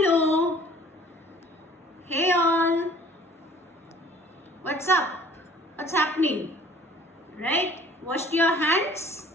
Hello. Hey all. What's up? What's happening? Right? Washed your hands?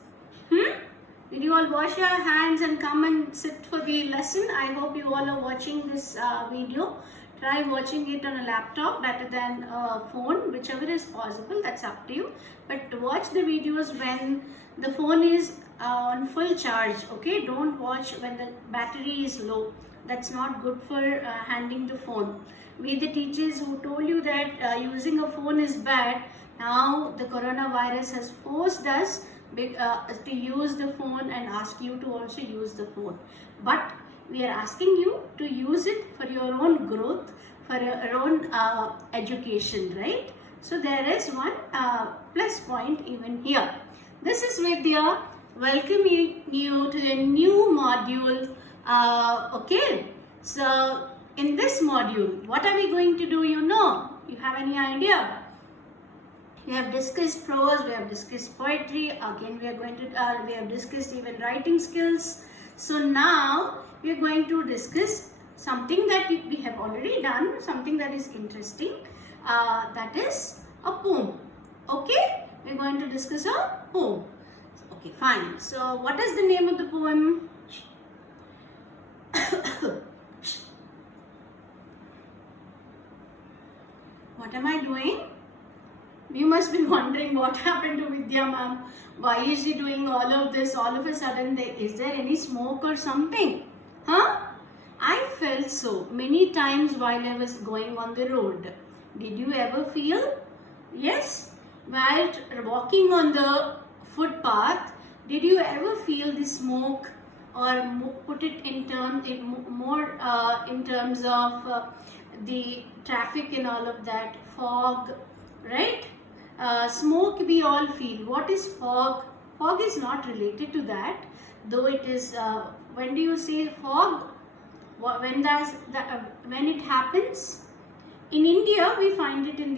Did you all wash your hands and come and sit for the lesson? I hope you all are watching this video. Try watching it on a laptop better than a phone, whichever is possible. That's up to you. But watch the videos when the phone is on full charge. Okay? Don't watch when the battery is low. That's not good for handling the phone. We the teachers who told you that using a phone is bad, now the coronavirus has forced us to use the phone and ask you to also use the phone. But we are asking you to use it for your own growth, for your own education, right? So there is one plus point even here. This is Vidya welcoming you to a new module. Okay, so in this module, what are we going to do? You have any idea? We have discussed prose, we have discussed poetry, again we have discussed even writing skills. So now we are going to discuss something that we have already done, something that is interesting, that is a poem. Okay, we are going to discuss a poem. Okay, fine. So what is the name of the poem? What am I doing? You must be wondering what happened to Vidya ma'am. Why is she doing all of this? All of a sudden, is there any smoke or something? Huh? I felt so many times while I was going on the road. Did you ever feel? Yes. While walking on the footpath, did you ever feel the smoke, or put it in terms of the traffic and all of that, fog, right? Smoke we all feel. What is fog? Fog is not related to that, though it is. When do you say fog? When it happens? In India, we find it in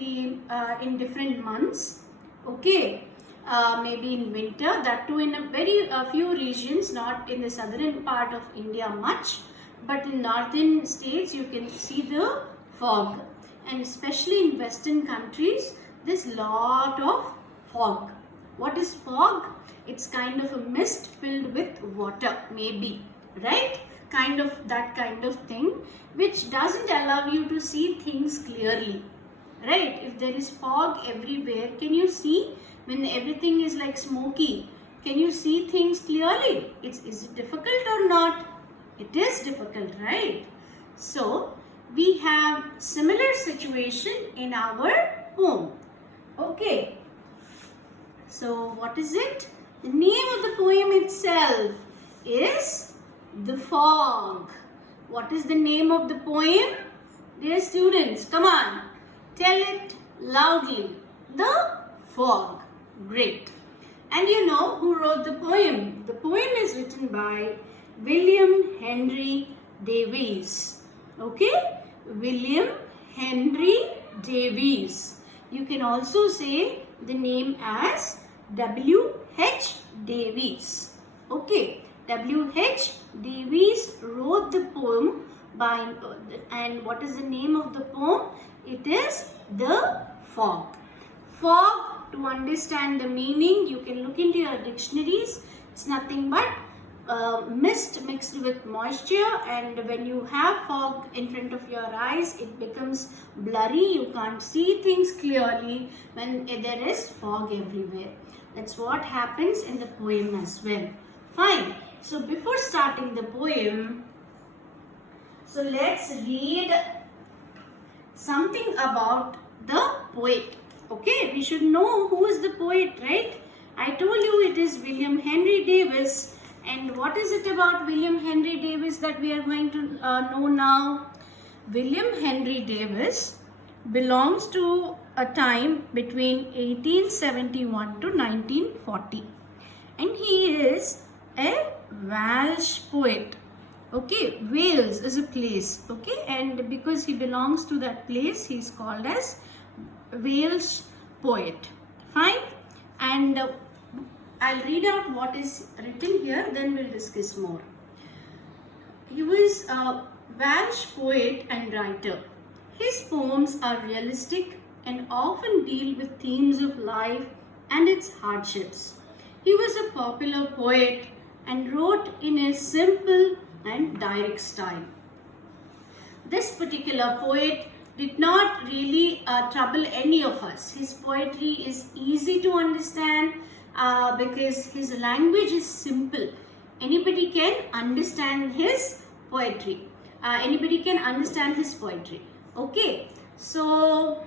different months. Okay, maybe in winter. That too in a few regions, not in the southern part of India much, but in northern states you can see the fog, and especially in western countries there's lot of fog. What is fog? It's kind of a mist filled with water, maybe, right? That kind of thing, which doesn't allow you to see things clearly, right? If there is fog everywhere, can you see when everything is like smoky? Can you see things clearly? Is it difficult or not? It is difficult, right? So we have similar situation in our home. Okay, so what is it? The name of the poem itself is The Fog. What is the name of the poem? Dear students, come on, tell it loudly. The Fog. Great. And you know who wrote the poem? The poem is written by William Henry Davies. Okay? William Henry Davies. You can also say the name as W.H. Davies. Okay, W.H. Davies wrote the poem and what is the name of the poem? It is The Fog. Fog, to understand the meaning, you can look into your dictionaries. It's nothing but mist mixed with moisture, and when you have fog in front of your eyes, it becomes blurry. You can't see things clearly when there is fog everywhere. That's what happens in the poem as well. Fine. So before starting the poem, so let's read something about the poet. Okay, we should know who is the poet, right? I told you it is William Henry Davies. And what is it about William Henry Davies that we are going to know now? William Henry Davies belongs to a time between 1871 to 1940. And he is a Welsh poet. Okay, Wales is a place. Okay, and because he belongs to that place, he is called as Welsh poet. Fine. And I'll read out what is written here, then we'll discuss more. He was Welsh poet and writer. His poems are realistic and often deal with themes of life and its hardships. He was a popular poet and wrote in a simple and direct style. This particular poet did not really trouble any of us. His poetry is easy to understand because his language is simple. Anybody can understand his poetry. Okay, so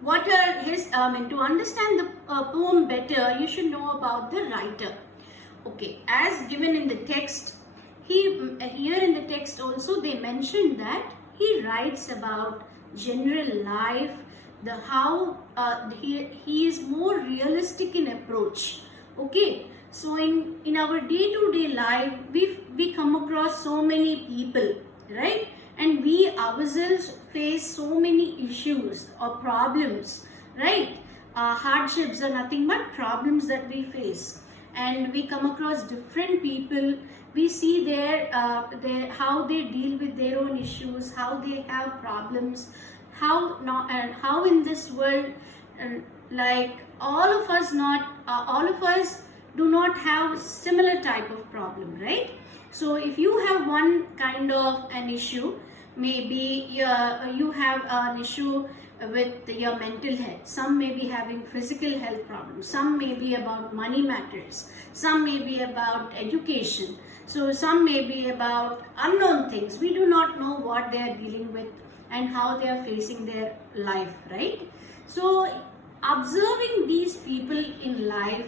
what are his, to understand the poem better, you should know about the writer. Okay, as given in the text, here in the text also they mentioned that he writes about general life, the how he is more realistic in approach. Okay, so in our day-to-day life, we come across so many people, right? And we ourselves face so many issues or problems, right? Hardships are nothing but problems that we face, and we come across different people. We see their how they deal with their own issues, how they have problems, how in this world, like all of us do not have similar type of problem, right? So if you have one kind of an issue, maybe you have an issue with your mental health. Some may be having physical health problems. Some may be about money matters. Some may be about education. So some may be about unknown things. We do not know what they are dealing with and how they are facing their life, right? So observing these people in life,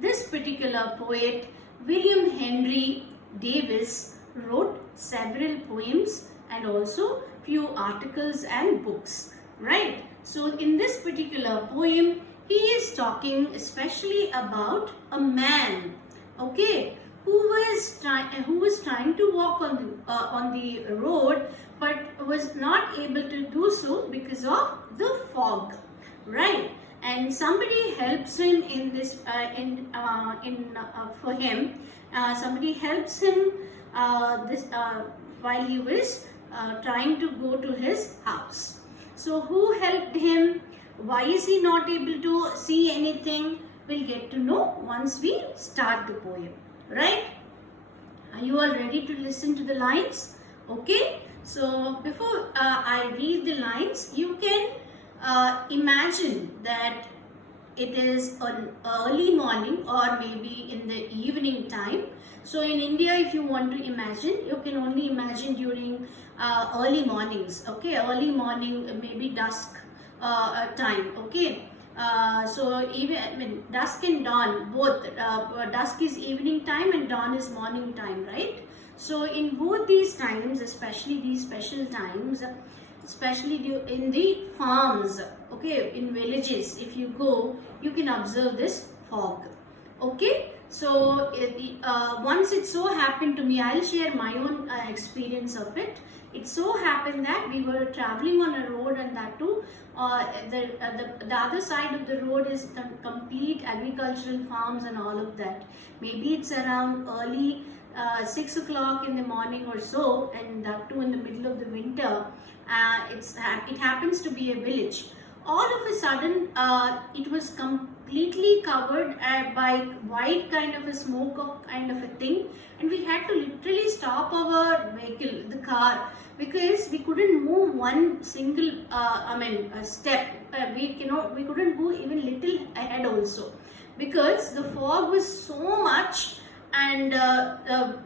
this particular poet, William Henry Davies, wrote several poems and also few articles and books, right? So in this particular poem, he is talking especially about a man, okay, who was trying to walk on the road, but was not able to do so because of the fog, right? And somebody helps him in this for him. Somebody helps him while he was trying to go to his house. So who helped him? Why is he not able to see anything? We'll get to know once we start the poem, right? Are you all ready to listen to the lines? Okay, so before I read the lines, you can imagine that it is an early morning or maybe in the evening time. So in India, if you want to imagine, you can only imagine during early mornings, okay, early morning, maybe dusk time, okay. So even dusk and dawn, both dusk is evening time and dawn is morning time, right? So in both these times, especially these special times, especially in the farms, okay, in villages, if you go, you can observe this fog, okay. So once it so happened to me, I'll share my own experience of it. It so happened that we were traveling on a road, and that too the other side of the road is complete agricultural farms and all of that. Maybe it's around early 6 o'clock in the morning or so, and that too in the middle of the winter. It happens to be a village. All of a sudden, it was completely covered by white kind of a smoke of kind of a thing, and we had to literally stop our vehicle, the car, because we couldn't move one single step. We couldn't go even little ahead also, because the fog was so much, and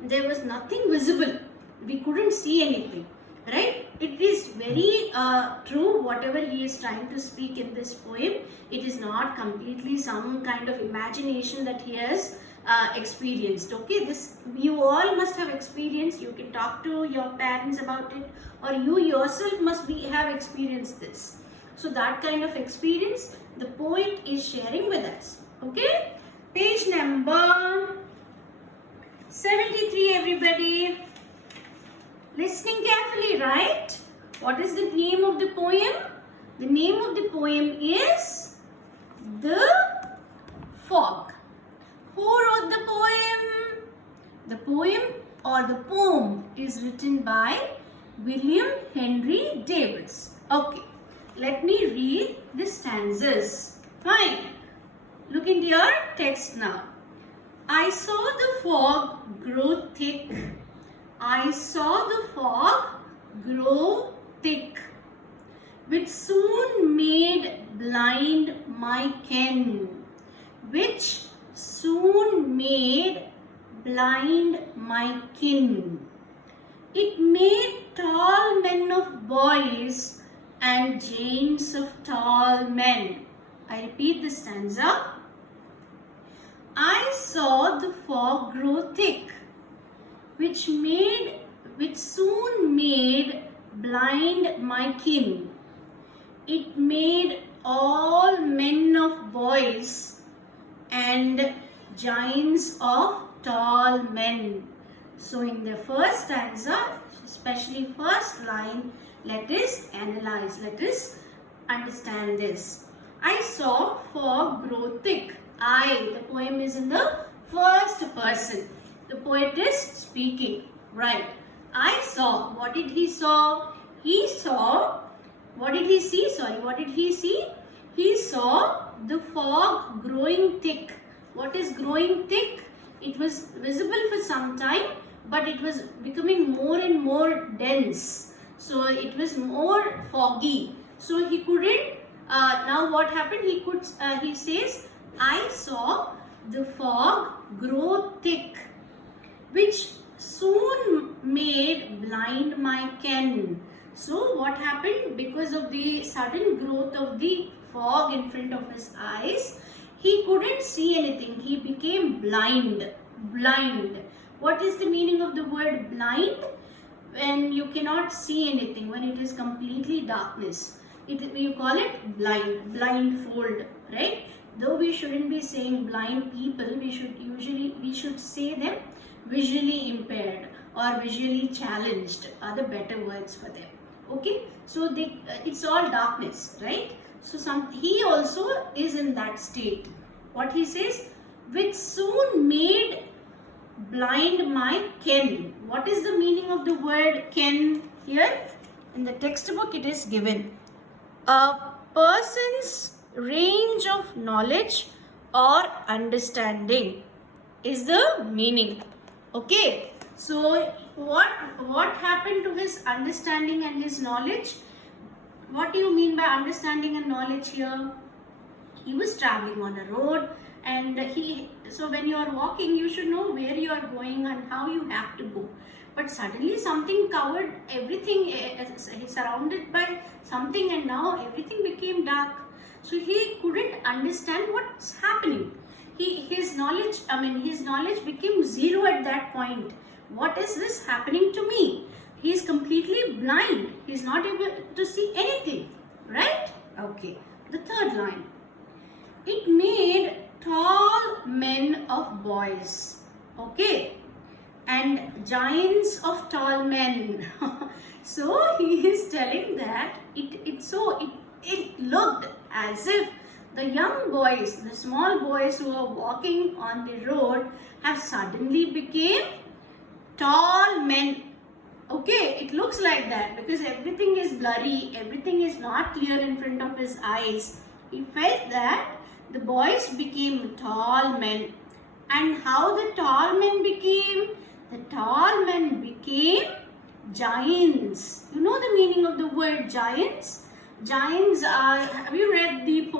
there was nothing visible. We couldn't see anything, right? It is very true whatever he is trying to speak in this poem. It is not completely some kind of imagination that he has experienced, okay. This you all must have experienced. You can talk to your parents about it, or you yourself must have experienced this. So that kind of experience the poet is sharing with us, okay. Page number 73, everybody. Listening carefully, right? What is the name of the poem? The name of the poem is The Fog. Who wrote the poem? The poem or the poem is written by William Henry Davis. Okay, let me read the stanzas. Fine. Look into your text now. I saw the fog grow thick. I saw the fog grow thick, which soon made blind my ken. Which soon made blind my kin. It made tall men of boys and giants of tall men. I repeat the stanza. I saw the fog grow thick, which soon made blind my kin. It made all men of boys and giants of tall men. So in the first stanza, especially first line, let us analyze, let us understand this. I saw fog grow thick. The poem is in the first person. The poet is speaking, right? I saw, what did he saw? He saw, what did he see? Sorry, what did he see? He saw the fog growing thick. What is growing thick? It was visible for some time, but it was becoming more and more dense. So it was more foggy. So he couldn't, now what happened? He says, I saw the fog grow thick, which soon made blind my ken. So what happened? Because of the sudden growth of the fog in front of his eyes, he couldn't see anything. He became blind. Blind. What is the meaning of the word blind? When you cannot see anything, when it is completely darkness. You call it blind, blindfold, right? Though we shouldn't be saying blind people, we should say them visually impaired or visually challenged are the better words for them. Okay, so it's all darkness, right? So he also is in that state. What he says, which soon made blind my ken. What is the meaning of the word ken here? In the textbook it is given. A person's range of knowledge or understanding is the meaning. Okay, so what happened to his understanding and his knowledge? What do you mean by understanding and knowledge here? He was traveling on a road, and so when you are walking, you should know where you are going and how you have to go. But suddenly something covered everything, he's surrounded by something, and now everything became dark. So he couldn't understand what's happening. His knowledge became zero at that point. What is this happening to me? He is completely blind. He is not able to see anything, right? Okay. The third line. It made tall men of boys, okay, and giants of tall men. So he is telling that it looked as if the young boys, the small boys who are walking on the road, have suddenly became tall men. Okay, it looks like that because everything is blurry, everything is not clear in front of his eyes. He felt that the boys became tall men. And how the tall men became? The tall men became giants. You know the meaning of the word giants? Giants are, have you read the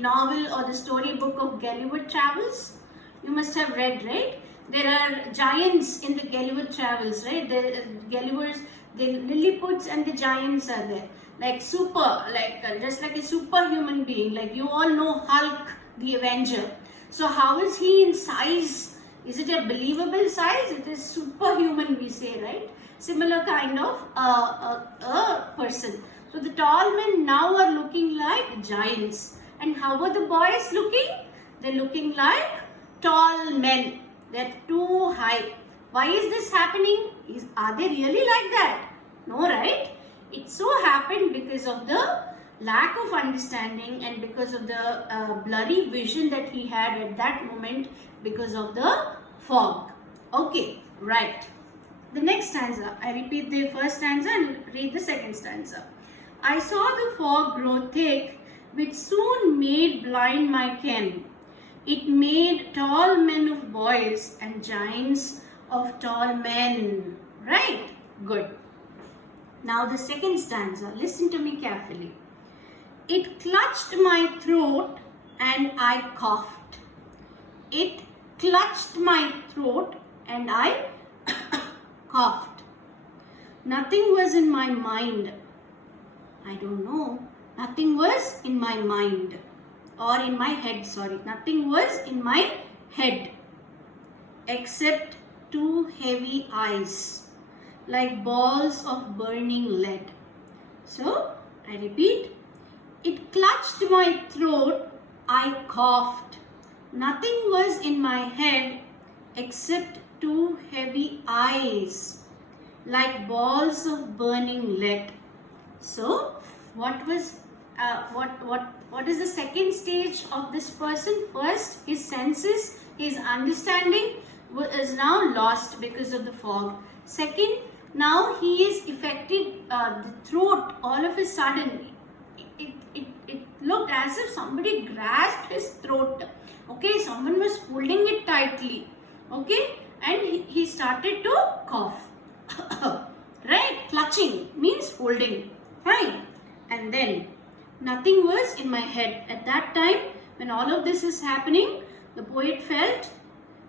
novel or the storybook of Gulliver Travels? You must have read, right? There are giants in the Gulliver Travels, right? The Lilliputs and the giants are there. Just like a superhuman being. Like you all know Hulk, the Avenger. So how is he in size? Is it a believable size? It is superhuman, we say, right? Similar kind of a person. So the tall men now are looking like giants. And how are the boys looking? They're looking like tall men. They're too high. Why is this happening? Are they really like that? No, right? It so happened because of the lack of understanding and because of the blurry vision that he had at that moment because of the fog. Okay, right. The next stanza. I repeat the first stanza and read the second stanza. I saw the fog grow thick, which soon made blind my ken. It made tall men of boys and giants of tall men. Right? Good. Now the second stanza. Listen to me carefully. It clutched my throat and I coughed. It clutched my throat and I coughed. Nothing was in my mind. I don't know. Nothing was in my mind. Or in my head, sorry. Nothing was in my head. Except two heavy eyes. Like balls of burning lead. So, I repeat. It clutched my throat. I coughed. Nothing was in my head except two heavy eyes, like balls of burning lead. So, what is the second stage of this person? First, his senses, his understanding is now lost because of the fog. Second, now he is affected, the throat all of a sudden. It looked as if somebody grasped his throat. Okay, someone was holding it tightly. Okay, and he started to cough. Right, clutching means holding. Fine. And then nothing was in my head. At that time, when all of this is happening, the poet felt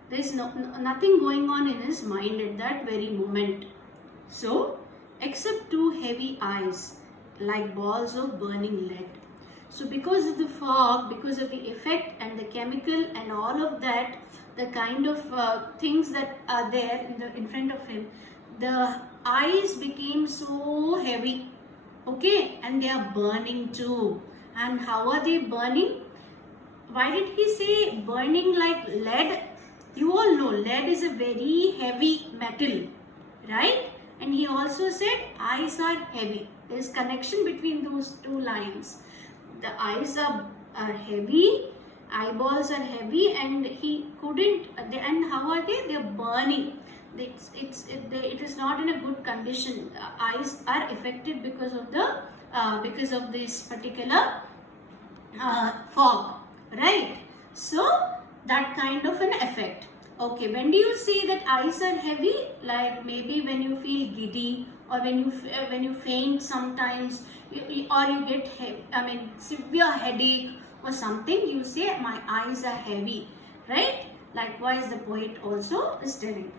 there is nothing going on in his mind at that very moment. So, except two heavy eyes, like balls of burning lead. So because of the fog, because of the effect and the chemical and all of that, the kind of things that are there in front of him, the eyes became so heavy. Okay, and they are burning too. And how are they burning? Why did he say burning like lead? You all know lead is a very heavy metal, right? And he also said eyes are heavy. There is connection between those two lines. The eyes are heavy, eyeballs are heavy, and he couldn't. And how are they? They are burning. It is not in a good condition. Eyes are affected because of this particular fog, right? So that kind of an effect. Okay, when do you see that eyes are heavy? Like maybe when you feel giddy, or when you faint sometimes, or you get severe headache or something. You say my eyes are heavy, right? Likewise, the poet also is telling.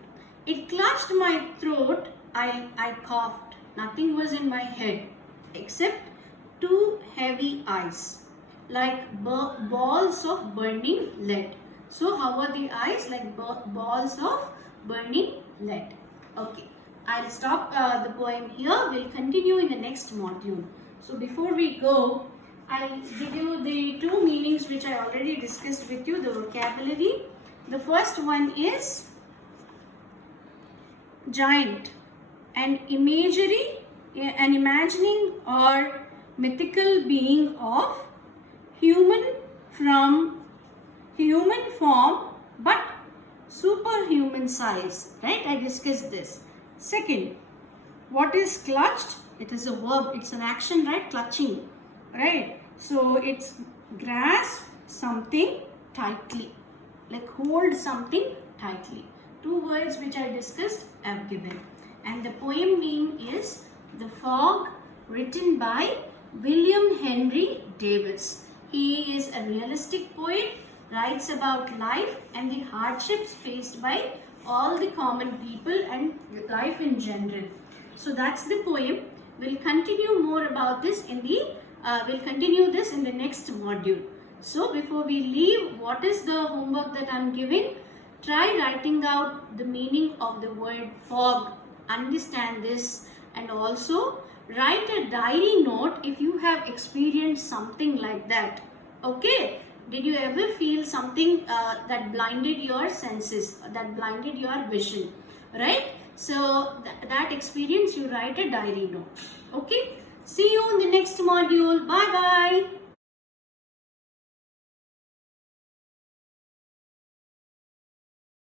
It clutched my throat. I coughed. Nothing was in my head except two heavy eyes, like balls of burning lead. So how are the eyes? Like balls of burning lead. Okay, I'll stop the poem here. We'll continue in the next module. So before we go, I'll give you the two meanings which I already discussed with you, the vocabulary. The first one is giant, an imagery, an imagining or mythical being of human form but superhuman size, right? I discussed this. Second, what is clutched? It is a verb, it's an action, right? Clutching, right? So it's grasp something tightly, like hold something tightly. Two words which I discussed I have given. And the poem name is The Fog, written by William Henry Davis. He is a realistic poet, writes about life and the hardships faced by all the common people and life in general. So that's the poem. We'll continue more about this we'll continue this in the next module. So before we leave, what is the homework that I'm giving? Try writing out the meaning of the word fog. Understand this, and also write a diary note if you have experienced something like that. Okay? Did you ever feel something that blinded your senses, that blinded your vision? Right? So that experience, you write a diary note. Okay? See you in the next module. Bye bye.